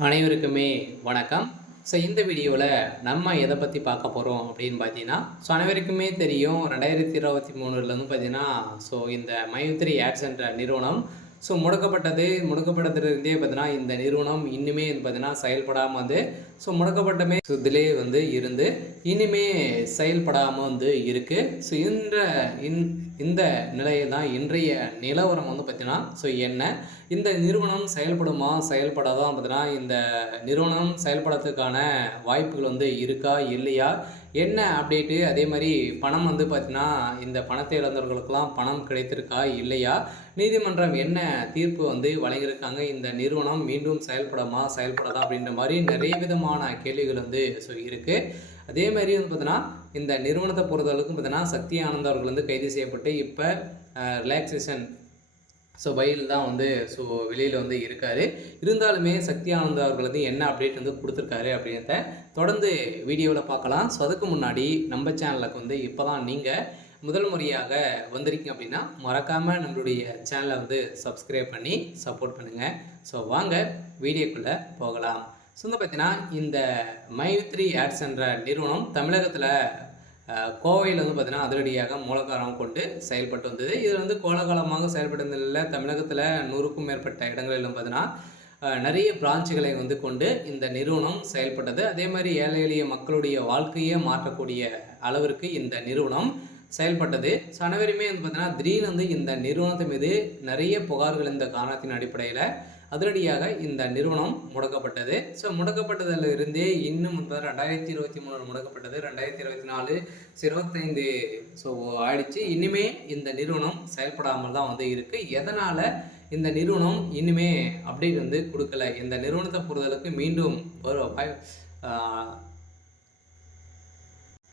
அனைவருக்குமே வணக்கம். இந்த வீடியோவில் நம்ம எதை பற்றி பார்க்க போகிறோம் அப்படின்னு பார்த்தீங்கன்னா, அனைவருக்குமே தெரியும் 2023லேருந்து பார்த்தீங்கன்னா, இந்த மைத்ரி ஆட்ஸ் என்ற நிறுவனம் முடக்கப்பட்டதுலேருந்தே பார்த்தீங்கன்னா, இந்த நிறுவனம் இன்னுமே பார்த்தீங்கன்னா செயல்படாமல் வந்து முடக்கப்பட்டமே இதிலே வந்து இருந்து இன்னுமே செயல்படாமல் வந்து இருக்குது. இந்த நிலையில் தான் இன்றைய நிலவரம் வந்து பார்த்தீங்கன்னா என்ன இந்த நிறுவனம் செயல்படுமா செயல்படாதான் பார்த்தீங்கன்னா இந்த நிறுவனம் செயல்படுறதுக்கான வாய்ப்புகள் வந்து இருக்கா இல்லையா, என்ன அப்டேட்டு, அதே மாதிரி பணம் வந்து பார்த்தீங்கன்னா இந்த பணத்தை இழந்தவர்களுக்கெல்லாம் பணம் கிடைத்திருக்கா இல்லையா, நீதிமன்றம் என்ன தீர்ப்பு வந்து வழங்கியிருக்காங்க, இந்த நிறுவனம் மீண்டும் செயல்படாதா அப்படின்ற மாதிரி நிறைய விதமான கேள்விகள் வந்து இருக்குது. அதே மாதிரி வந்து பார்த்தீங்கன்னா இந்த நிறுவனத்தை பொறுத்தளவுக்கு பார்த்தீங்கன்னா சக்தி ஆனந்த் அவர்கள் வந்து கைது செய்யப்பட்டு இப்போ ரிலாக்ஸேஷன் பையில் தான் வந்து வெளியில் வந்து இருக்கார். இருந்தாலுமே சக்தி ஆனந்த் அவர்கள் வந்து என்ன அப்டேட் வந்து கொடுத்துருக்காரு அப்படின்றத தொடர்ந்து வீடியோவில் பார்க்கலாம். அதுக்கு முன்னாடி நம்ம சேனலுக்கு வந்து இப்போ தான் நீங்கள் முதல் முறையாக வந்திருக்கீங்க அப்படின்னா மறக்காமல் நம்மளுடைய சேனலை வந்து சப்ஸ்கிரைப் பண்ணி சப்போர்ட் பண்ணுங்கள். வாங்க வீடியோக்குள்ளே போகலாம். பார்த்தீங்கன்னா இந்த மைத்ரி ஆட்ஸ் என்ற நிறுவனம் தமிழகத்தில் கோவையில் வந்து பார்த்தீங்கன்னா அதிரடியாக மூலகாரம் கொண்டு செயல்பட்டு வந்தது. இதில் வந்து கோலகாலமாக செயல்பட்டதில் தமிழகத்தில் 100க்கும் மேற்பட்ட இடங்களிலும் பார்த்தீங்கன்னா நிறைய பிரான்ச்சுகளை வந்து கொண்டு இந்த நிறுவனம் செயல்பட்டது. அதே மாதிரி ஏழை எளிய மக்களுடைய வாழ்க்கையை மாற்றக்கூடிய அளவிற்கு இந்த நிறுவனம் செயல்பட்டது. அனைவருமே வந்து பார்த்தீங்கன்னா திடீர்னு வந்து இந்த நிறுவனத்தின் மீது நிறைய புகார்கள் இந்த காரணத்தின் அடிப்படையில் அதிரடியாக இந்த நிறுவனம் முடக்கப்பட்டது. முடக்கப்பட்டதில் இருந்தே இன்னும் 2023 முடக்கப்பட்டது, 2024 25 ஆயிடுச்சு. இனிமே இந்த நிறுவனம் செயல்படாமல் தான் வந்து இருக்குது. எதனால் இந்த நிறுவனம் இனிமே அப்டேட் வந்து கொடுக்கல, இந்த நிறுவனத்தை பொறுத்தளவுக்கு மீண்டும்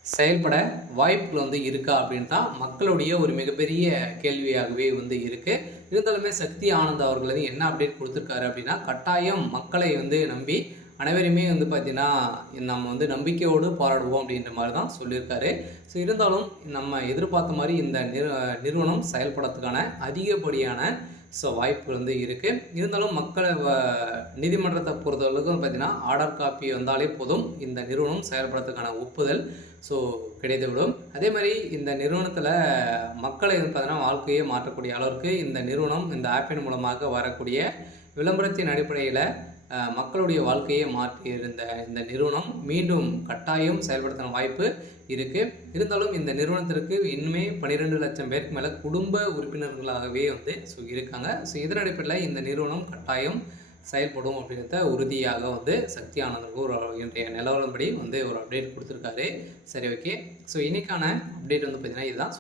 செயல்பட வாய்ப்புகள் வந்து இருக்கா அப்படின்னு தான் மக்களுடைய ஒரு மிகப்பெரிய கேள்வியாகவே வந்து இருக்குது. இருந்தாலுமே சக்தி ஆனந்த் அவர்கள் வந்து என்ன அப்டேட் கொடுத்துருக்காரு அப்படின்னா, கட்டாயம் மக்களை வந்து நம்பி அனைவருமே வந்து பார்த்திங்கன்னா நம்ம வந்து நம்பிக்கையோடு போராடுவோம் அப்படின்ற மாதிரி தான் சொல்லியிருக்காரு. இருந்தாலும் நம்ம எதிர்பார்த்த மாதிரி இந்த நிறுவனம் செயல்படுறதுக்கான அதிகப்படியான வாய்ப்பு வந்து இருக்குது. இருந்தாலும் மக்களை நீதிமன்றத்தை பொறுத்தளவுக்கு பார்த்திங்கன்னா ஆர்டர் காப்பி வந்தாலே போதும் இந்த நிறுவனம் செயல்படுறதுக்கான ஒப்புதல் கிடைத்துவிடும். அதே மாதிரி இந்த நிறுவனத்தில் மக்களை பார்த்தீங்கன்னா வாழ்க்கையை மாற்றக்கூடிய அளவிற்கு இந்த நிறுவனம் இந்த ஆப்பின் மூலமாக வரக்கூடிய விளம்பரத்தின் அடிப்படையில் மக்களுடைய வாழ்க்கையை மாற்றியிருந்த இந்த நிறுவனம் மீண்டும் கட்டாயம் செயல்படுத்தின வாய்ப்பு இருக்குது. இருந்தாலும் இந்த நிறுவனத்திற்கு இன்னுமே 12 லட்சம் பேருக்கு மேலே குடும்ப உறுப்பினர்களாகவே வந்து இருக்காங்க. இதன் அடிப்படையில் இந்த நிறுவனம் கட்டாயம் செயல்படும் அப்படின்றத உறுதியாக வந்து சக்தி ஆனந்தருக்கு ஒரு இன்றைய நிலவரப்படி வந்து ஒரு அப்டேட் கொடுத்துருக்காரு. சரி, ஓகே. இன்றைக்கான அப்டேட் வந்து பார்த்திங்கன்னா இதுதான்.